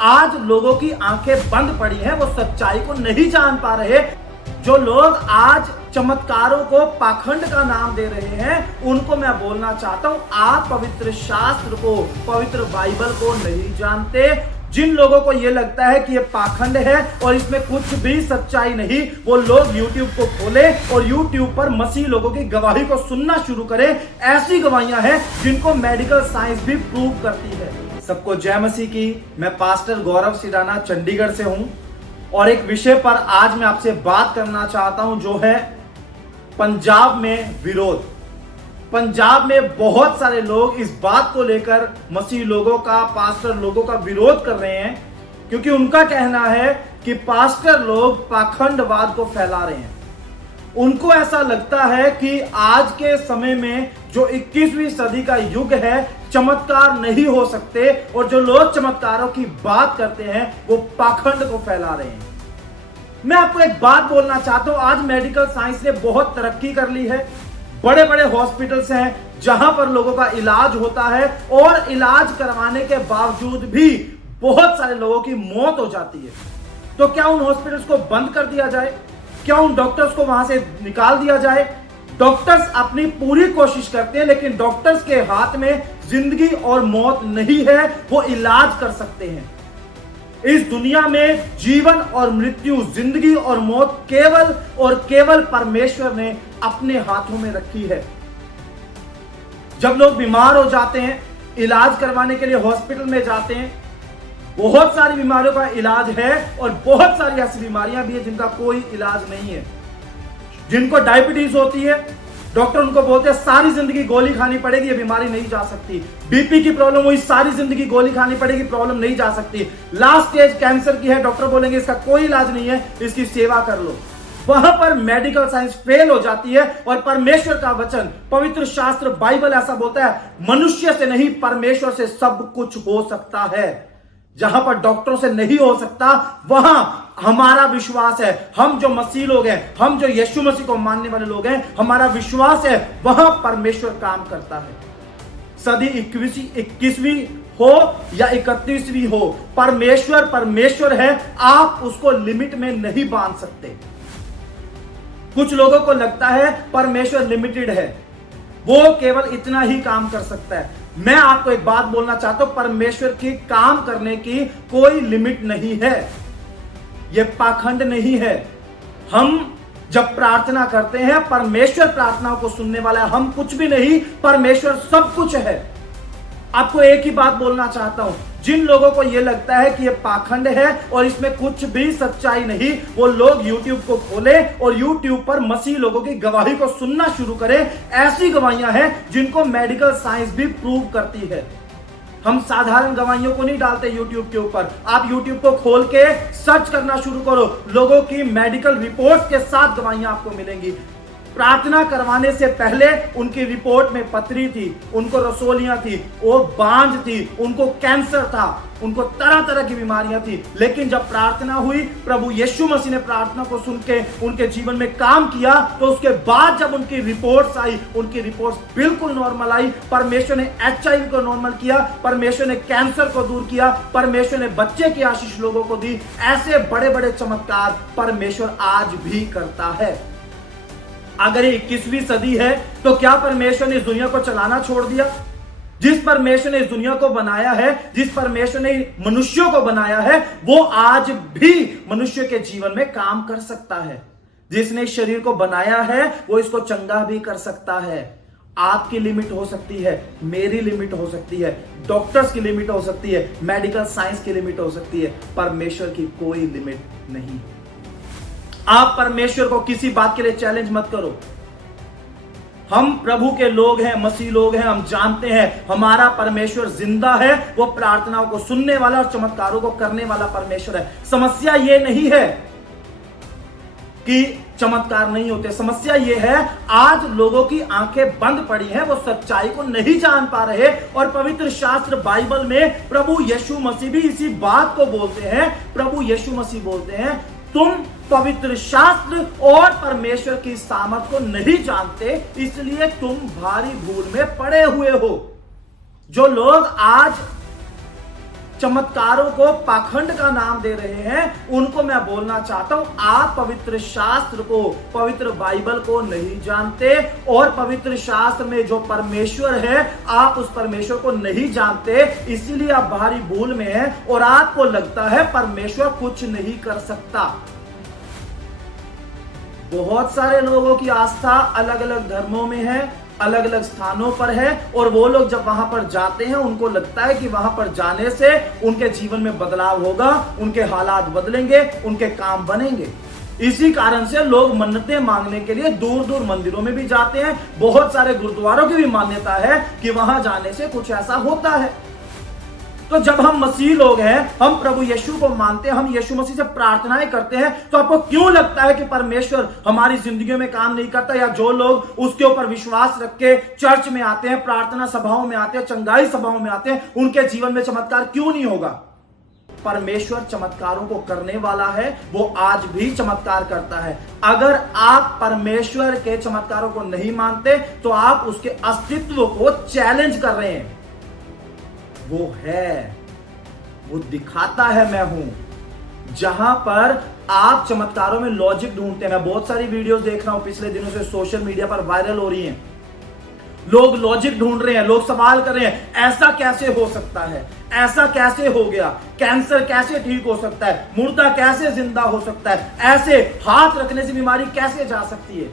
आज लोगों की आंखें बंद पड़ी हैं, वो सच्चाई को नहीं जान पा रहे। जो लोग आज चमत्कारों को पाखंड का नाम दे रहे हैं, उनको मैं बोलना चाहता हूं, आप पवित्र शास्त्र को, पवित्र बाइबल को नहीं जानते। जिन लोगों को यह लगता है कि यह पाखंड है और इसमें कुछ भी सच्चाई नहीं, वो लोग YouTube को खोले और YouTube पर मसीह लोगों की गवाही को सुनना शुरू करें। ऐसी गवाहियां हैं जिनको मेडिकल साइंस भी प्रूव करती है। सबको जय मसीह की। मैं पास्टर गौरव सिडाना चंडीगढ़ से हूं और एक विषय पर आज मैं आपसे बात करना चाहता हूं, जो है पंजाब में विरोध। पंजाब में बहुत सारे लोग इस बात को लेकर मसीह लोगों का, पास्टर लोगों का विरोध कर रहे हैं, क्योंकि उनका कहना है कि पास्टर लोग पाखंडवाद को फैला रहे हैं। उनको ऐसा लगता है कि आज के समय में जो 21वीं सदी का युग है, चमत्कार नहीं हो सकते और जो लोग चमत्कारों की बात करते हैं वो पाखंड को फैला रहे हैं। मैं आपको एक बात बोलना चाहता हूं, आज मेडिकल साइंस ने बहुत तरक्की कर ली है। बड़े बड़े हॉस्पिटल्स हैं जहां पर लोगों का इलाज होता है और इलाज करवाने के बावजूद भी बहुत सारे लोगों की मौत हो जाती है। तो क्या उन हॉस्पिटल्स को बंद कर दिया जाए? क्या उन डॉक्टर्स को वहां से निकाल दिया जाए? डॉक्टर्स अपनी पूरी कोशिश करते हैं, लेकिन डॉक्टर्स के हाथ में जिंदगी और मौत नहीं है, वो इलाज कर सकते हैं। इस दुनिया में जीवन और मृत्यु, जिंदगी और मौत केवल और केवल परमेश्वर ने अपने हाथों में रखी है। जब लोग बीमार हो जाते हैं, इलाज करवाने के लिए हॉस्पिटल में जाते हैं, बहुत सारी बीमारियों का इलाज है और बहुत सारी ऐसी बीमारियां भी है जिनका कोई इलाज नहीं है। जिनको डायबिटीज होती है, डॉक्टर उनको बोलते हैं सारी जिंदगी गोली खानी पड़ेगी, ये बीमारी नहीं जा सकती। बीपी की प्रॉब्लम हुई, सारी जिंदगी गोली खानी पड़ेगी, प्रॉब्लम नहीं जा सकती। लास्ट स्टेज कैंसर की है, डॉक्टर बोलेंगे इसका कोई इलाज नहीं है, इसकी सेवा कर लो। वहां पर मेडिकल साइंस फेल हो जाती है और परमेश्वर का वचन, पवित्र शास्त्र बाइबल ऐसा बोलता है, मनुष्य से नहीं परमेश्वर से सब कुछ हो सकता है। जहां पर डॉक्टरों से नहीं हो सकता, वहां हमारा विश्वास है। हम जो मसीह लोग हैं, हम जो यीशु मसीह को मानने वाले लोग हैं, हमारा विश्वास है वहां परमेश्वर काम करता है। सदी 21वीं हो या 31वीं हो, परमेश्वर है। आप उसको लिमिट में नहीं बांध सकते। कुछ लोगों को लगता है परमेश्वर लिमिटेड है, वो केवल इतना ही काम कर सकता है। मैं आपको एक बात बोलना चाहता हूं, परमेश्वर की काम करने की कोई लिमिट नहीं है। यह पाखंड नहीं है। हम जब प्रार्थना करते हैं, परमेश्वर प्रार्थनाओं को सुनने वाला है। हम कुछ भी नहीं, परमेश्वर सब कुछ है। आपको एक ही बात बोलना चाहता हूं, जिन लोगों को यह लगता है कि यह पाखंड है और इसमें कुछ भी सच्चाई नहीं, वो लोग YouTube को खोले और YouTube पर मसीह लोगों की गवाही को सुनना शुरू करें। ऐसी गवाहियां हैं जिनको मेडिकल साइंस भी प्रूव करती है। हम साधारण गवाहियों को नहीं डालते YouTube के ऊपर। आप YouTube को खोल के सर्च करना शुरू करो, लोगों की मेडिकल रिपोर्ट्स के साथ गवाहियां आपको मिलेंगी। प्रार्थना करवाने से पहले उनकी रिपोर्ट में पथरी थी, उनको रसोलियां थी, वो बांझ थी, उनको कैंसर था, उनको तरह तरह की बीमारियां थी। लेकिन जब प्रार्थना हुई, प्रभु यीशु मसीह ने प्रार्थना को सुन के उनके जीवन में काम किया, तो उसके बाद जब उनकी रिपोर्ट्स आई, उनकी रिपोर्ट्स बिल्कुल नॉर्मल आई। परमेश्वर ने HIV को नॉर्मल किया, परमेश्वर ने कैंसर को दूर किया, परमेश्वर ने बच्चे की आशीष लोगों को दी। ऐसे बड़े बड़े चमत्कार परमेश्वर आज भी करता है। अगर ये 21वीं सदी है, तो क्या परमेश्वर ने इस दुनिया को चलाना छोड़ दिया? जिस परमेश्वर ने इस दुनिया को बनाया है, जिस परमेश्वर ने मनुष्यों को बनाया है, वो आज भी मनुष्य के जीवन में काम कर सकता है। जिसने शरीर को बनाया है, वो इसको चंगा भी कर सकता है। आपकी लिमिट हो सकती है, मेरी लिमिट हो सकती है, डॉक्टर्स की लिमिट हो सकती है, मेडिकल साइंस की लिमिट हो सकती है, परमेश्वर की कोई लिमिट नहीं। आप परमेश्वर को किसी बात के लिए चैलेंज मत करो। हम प्रभु के लोग हैं, मसीह लोग हैं, हम जानते हैं हमारा परमेश्वर जिंदा है। वो प्रार्थनाओं को सुनने वाला और चमत्कारों को करने वाला परमेश्वर है। समस्या ये नहीं है कि चमत्कार नहीं होते, समस्या ये है आज लोगों की आंखें बंद पड़ी हैं, वो सच्चाई को नहीं जान पा रहे। और पवित्र शास्त्र बाइबल में प्रभु यीशु मसीह भी इसी बात को बोलते हैं। प्रभु यीशु मसीह बोलते हैं, तुम पवित्र शास्त्र और परमेश्वर की सामर्थ को नहीं जानते, इसलिए तुम भारी भूल में पड़े हुए हो। जो लोग आज चमत्कारों को पाखंड का नाम दे रहे हैं, उनको मैं बोलना चाहता हूं, आप पवित्र शास्त्र को, पवित्र बाइबल को नहीं जानते और पवित्र शास्त्र में जो परमेश्वर है, आप उस परमेश्वर को नहीं जानते, इसीलिए आप भारी भूल में हैं और आपको लगता है परमेश्वर कुछ नहीं कर सकता। बहुत सारे लोगों की आस्था अलग अलग धर्मों में है, अलग अलग स्थानों पर है, और वो लोग जब वहां पर जाते हैं उनको लगता है कि वहां पर जाने से उनके जीवन में बदलाव होगा, उनके हालात बदलेंगे, उनके काम बनेंगे। इसी कारण से लोग मन्नतें मांगने के लिए दूर दूर मंदिरों में भी जाते हैं। बहुत सारे गुरुद्वारों की भी मान्यता है कि वहां जाने से कुछ ऐसा होता है। तो जब हम मसीह लोग हैं, हम प्रभु यीशु को मानते हैं, हम यीशु मसीह से प्रार्थनाएं करते हैं, तो आपको क्यों लगता है कि परमेश्वर हमारी जिंदगियों में काम नहीं करता? या जो लोग उसके ऊपर विश्वास रख के चर्च में आते हैं, प्रार्थना सभाओं में आते हैं, चंगाई सभाओं में आते हैं, उनके जीवन में चमत्कार क्यों नहीं होगा? परमेश्वर चमत्कारों को करने वाला है, वो आज भी चमत्कार करता है। अगर आप परमेश्वर के चमत्कारों को नहीं मानते तो आप उसके अस्तित्व को चैलेंज कर रहे हैं। वो है, वो दिखाता है मैं हूं। जहां पर आप चमत्कारों में लॉजिक ढूंढते हैं, मैं बहुत सारी वीडियोस देख रहा हूं पिछले दिनों से, सोशल मीडिया पर वायरल हो रही हैं। लोग लॉजिक ढूंढ रहे हैं, लोग सवाल कर रहे हैं, ऐसा कैसे हो सकता है, ऐसा कैसे हो गया, कैंसर कैसे ठीक हो सकता है, मुर्दा कैसे जिंदा हो सकता है, ऐसे हाथ रखने से बीमारी कैसे जा सकती है।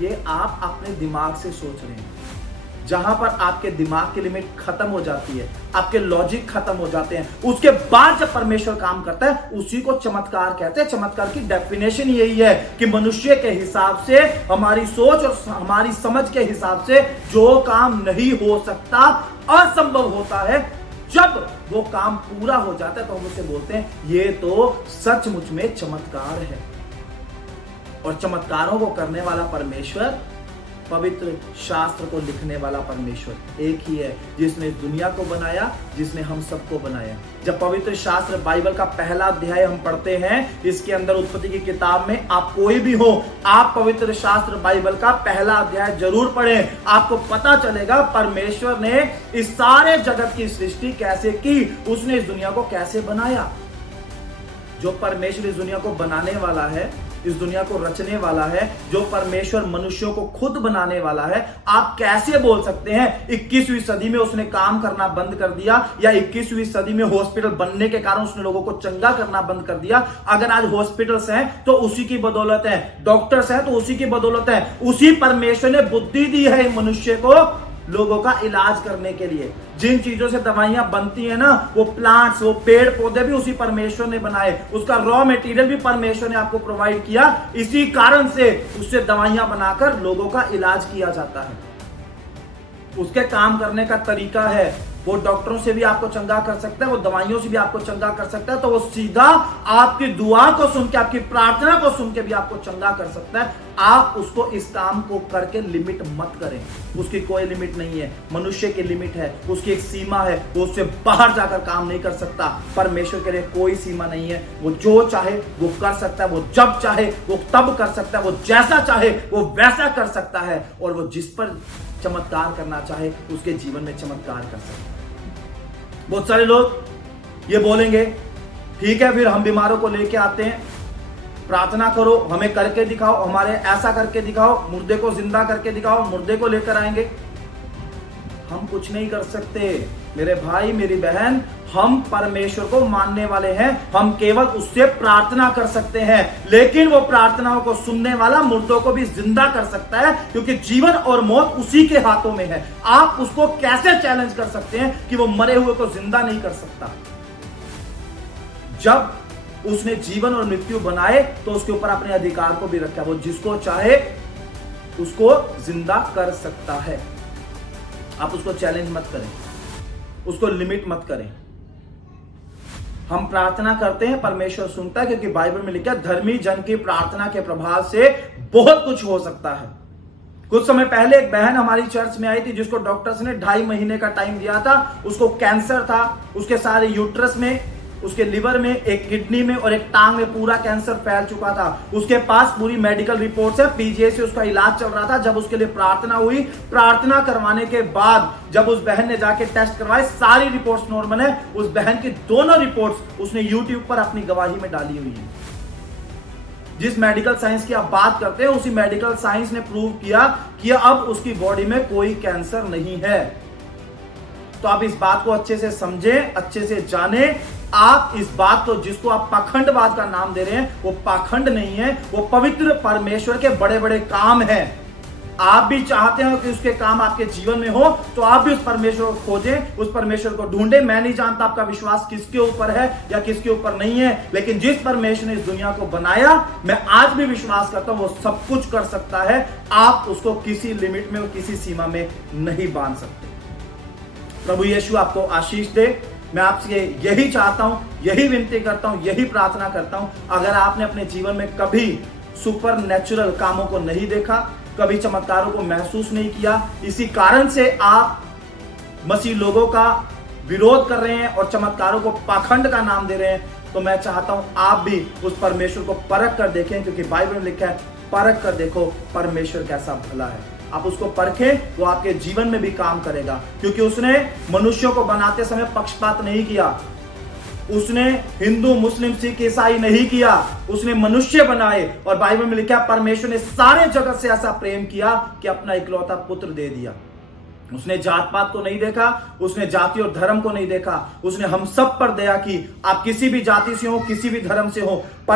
ये आप अपने दिमाग से सोच रहे हैं। जहां पर आपके दिमाग की लिमिट खत्म हो जाती है, आपके लॉजिक खत्म हो जाते हैं, उसके बाद जब परमेश्वर काम करता है, उसी को चमत्कार कहते हैं। चमत्कार की डेफिनेशन यही है कि मनुष्य के हिसाब से, हमारी सोच और हमारी समझ के हिसाब से जो काम नहीं हो सकता, असंभव होता है, जब वो काम पूरा हो जाता है तो हम उसे बोलते हैं ये तो सचमुच में चमत्कार है। और चमत्कारों को करने वाला परमेश्वर, पवित्र शास्त्र को लिखने वाला परमेश्वर एक ही है, जिसने दुनिया को बनाया, जिसने हम सबको बनाया। जब पवित्र शास्त्र बाइबल का पहला अध्याय हम पढ़ते हैं, इसके अंदर उत्पत्ति की किताब में, आप कोई भी हो, आप पवित्र शास्त्र बाइबल का पहला अध्याय जरूर पढ़ें। आपको पता चलेगा परमेश्वर ने इस सारे जगत की सृष्टि कैसे की, उसने इस दुनिया को कैसे बनाया। जो परमेश्वर इस दुनिया को बनाने वाला है, इस दुनिया को रचने वाला है, जो परमेश्वर मनुष्यों को खुद बनाने वाला है, आप कैसे बोल सकते हैं 21वीं सदी में उसने काम करना बंद कर दिया, या 21वीं सदी में हॉस्पिटल बनने के कारण उसने लोगों को चंगा करना बंद कर दिया? अगर आज हॉस्पिटल्स हैं तो उसी की बदौलत है, डॉक्टर्स हैं तो उसी की बदौलत है। उसी परमेश्वर ने बुद्धि दी है मनुष्य को लोगों का इलाज करने के लिए। जिन चीजों से दवाइयां बनती है ना, वो प्लांट्स, वो पेड़ पौधे भी उसी परमेश्वर ने बनाए, उसका रॉ मटेरियल भी परमेश्वर ने आपको प्रोवाइड किया। इसी कारण से उससे दवाइयां बनाकर लोगों का इलाज किया जाता है। उसके काम करने का तरीका है, वो डॉक्टरों से भी आपको चंगा कर सकता है, वो दवाइयों से भी आपको चंगा कर सकता है, तो वो सीधा आपकी दुआ को सुन के, आपकी प्रार्थना को सुन के भी आपको चंगा कर सकता है। आप उसको इस काम को करके लिमिट मत करें, उसकी कोई लिमिट नहीं है। मनुष्य की लिमिट है, उसकी एक सीमा है, वो उससे बाहर जाकर काम नहीं कर सकता। परमेश्वर के लिए कोई सीमा नहीं है, वो जो चाहे वो कर सकता है, वो जब चाहे वो तब कर सकता है, वो जैसा चाहे वो वैसा कर सकता है, और वो जिस पर चमत्कार करना चाहे उसके जीवन में चमत्कार कर सकता है। बहुत सारे लोग ये बोलेंगे, ठीक है फिर हम बीमारों को लेके आते हैं, प्रार्थना करो, हमें करके दिखाओ, हमारे ऐसा करके दिखाओ, मुर्दे को जिंदा करके दिखाओ, मुर्दे को लेकर आएंगे। हम कुछ नहीं कर सकते मेरे भाई मेरी बहन, हम परमेश्वर को मानने वाले हैं, हम केवल उससे प्रार्थना कर सकते हैं। लेकिन वो प्रार्थनाओं को सुनने वाला मुर्दों को भी जिंदा कर सकता है, क्योंकि जीवन और मौत उसी के हाथों में है। आप उसको कैसे चैलेंज कर सकते हैं कि वो मरे हुए को जिंदा नहीं कर सकता? जब उसने जीवन और मृत्यु बनाए तो उसके ऊपर अपने अधिकार को भी रखा, वो जिसको चाहे उसको जिंदा कर सकता है। आप उसको चैलेंज मत करें, उसको लिमिट मत करें। हम प्रार्थना करते हैं, परमेश्वर सुनता है, क्योंकि बाइबल में लिखा है धर्मी जन की प्रार्थना के प्रभाव से बहुत कुछ हो सकता है। कुछ समय पहले एक बहन हमारी चर्च में आई थी, जिसको डॉक्टर्स ने 2.5 महीने का टाइम दिया था। उसको कैंसर था, उसके सारे यूट्रस में उसके लिवर में, एक किडनी में और एक टांग में पूरा कैंसर फैल चुका था। उसके पास पूरी मेडिकल रिपोर्ट्स है, पीजीआई से उसका इलाज चल रहा था। जब उसके लिए प्रार्थना हुई, प्रार्थना करवाने के बाद जब उस बहन ने जाके टेस्ट करवाए, सारी रिपोर्ट्स नॉर्मल है। उस बहन की दोनों रिपोर्ट्स उसने यूट्यूब पर अपनी गवाही में डाली हुई है। जिस मेडिकल साइंस की आप बात करते हैं, उसी मेडिकल साइंस ने प्रूव किया कि अब उसकी बॉडी में कोई कैंसर नहीं है। तो आप इस बात को अच्छे से समझें, अच्छे से जानें। आप इस बात को, जिसको आप पाखंडवाद का नाम दे रहे हैं, वो पाखंड नहीं है, वो पवित्र परमेश्वर के बड़े बड़े काम हैं। आप भी चाहते हो कि उसके काम आपके जीवन में हो, तो आप भी उस परमेश्वर को खोजें, उस परमेश्वर को ढूंढें। मैं नहीं जानता आपका विश्वास किसके ऊपर है या किसके ऊपर नहीं है, लेकिन जिस परमेश्वर ने इस दुनिया को बनाया, मैं आज भी विश्वास करता हूं वो सब कुछ कर सकता है। आप उसको किसी लिमिट में और किसी सीमा में नहीं बांध सकते। प्रभु यीशु आपको आशीष दे। मैं आपसे यही चाहता हूं, यही विनती करता हूं, यही प्रार्थना करता हूं। अगर आपने अपने जीवन में कभी सुपर नेचुरल कामों को नहीं देखा, कभी चमत्कारों को महसूस नहीं किया, इसी कारण से आप मसीह लोगों का विरोध कर रहे हैं और चमत्कारों को पाखंड का नाम दे रहे हैं, तो मैं चाहता हूं आप भी उस परमेश्वर को परख कर देखें, क्योंकि बाइबल में लिखा है, परख कर देखो परमेश्वर कैसा भला है। आप उसको परखें, वो आपके जीवन में भी काम करेगा, क्योंकि उसने मनुष्यों को बनाते समय पक्षपात नहीं किया। उसने हिंदू, मुस्लिम, सिख, ईसाई नहीं किया, उसने मनुष्य बनाए। और बाइबल में लिखा है, परमेश्वर ने सारे जगत से ऐसा प्रेम किया कि अपना इकलौता पुत्र दे दिया। उसने जात पात को नहीं देखा, उसने जाति और धर्म को नहीं देखा, उसने हम सब पर दया की। आप किसी भी जाति से हो, किसी भी धर्म से हो, पर